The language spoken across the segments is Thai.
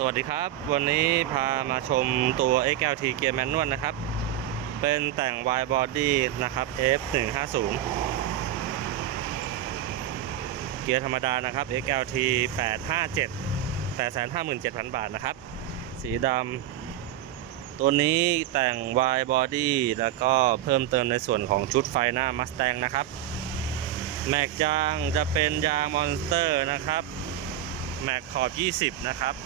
สวัสดีครับ วันนี้พามาชมตัว XLT เกียร์แมนนวลนะครับ เป็นแต่ง wide body นะครับ F150 เกียร์ธรรมดานะครับ XLT 857 857,000 บาทนะครับ สีดำตัวนี้แต่ง wide body แล้วก็เพิ่มเติมในส่วนของชุดไฟหน้า Mustang นะครับ แม็กยางจะเป็นยางมอนสเตอร์นะครับแม็กขอบ 20 นะครับ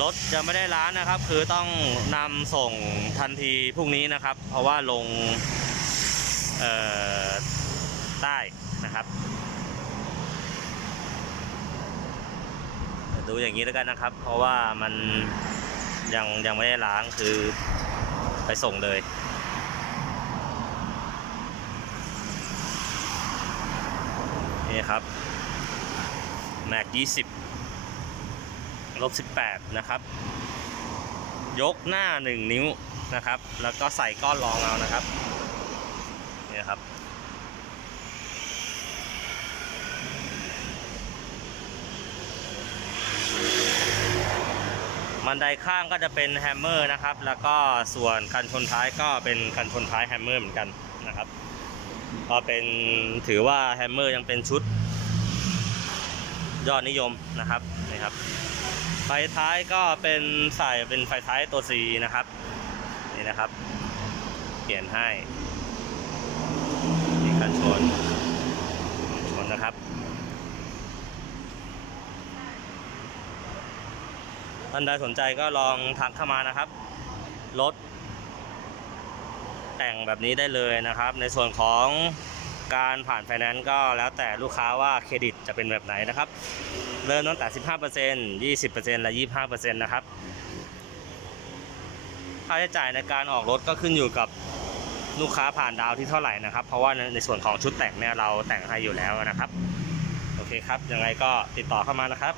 รถจะไม่ได้ล้านนะครับ คือต้องนำส่งทันทีพรุ่งนี้นะครับ เพราะว่าลงใต้นะครับ ดูอย่างนี้แล้วกันนะครับ เพราะว่ามันยังยังไม่ได้ล้างคือไปส่งเลยนี่ครับแม็ก20 ลบ18 นะครับ ยกหน้า 1 นิ้วนะครับ แล้วก็ใส่ก้อนรองเอานะครับนี่ครับบันไดข้างก็จะเป็นแฮมเมอร์นะครับ แล้วก็ส่วนกันชนท้ายก็เป็นกันชนท้ายแฮมเมอร์เหมือนกันนะครับก็เป็นถือว่าแฮมเมอร์ยังเป็นชุดยอดนิยมนะครับนี่ครับ ไฟท้ายก็เป็นใส่เป็นไฟท้ายตัว C นะครับ นี่นะครับ เปลี่ยนให้นี่กันชนชนนะครับ ท่านใดสนใจก็ลองทักเข้ามานะครับรถแต่งแบบนี้ได้เลยนะครับ ในส่วนของ การผ่านไฟแนนซ์ก็แล้วแต่ลูกค้าว่าเครดิตจะเป็นแบบไหนนะครับ เริ่มตั้งแต่ 15% 20%และ 25%นะครับ ค่าใช้จ่ายในการออกรถก็ขึ้นอยู่กับลูกค้าผ่านดาวที่เท่าไหร่นะครับ เพราะว่าในส่วนของชุดแต่งเนี่ยเราแต่งให้อยู่แล้วนะครับ โอเคครับ ยังไงก็ติดต่อเข้ามานะครับ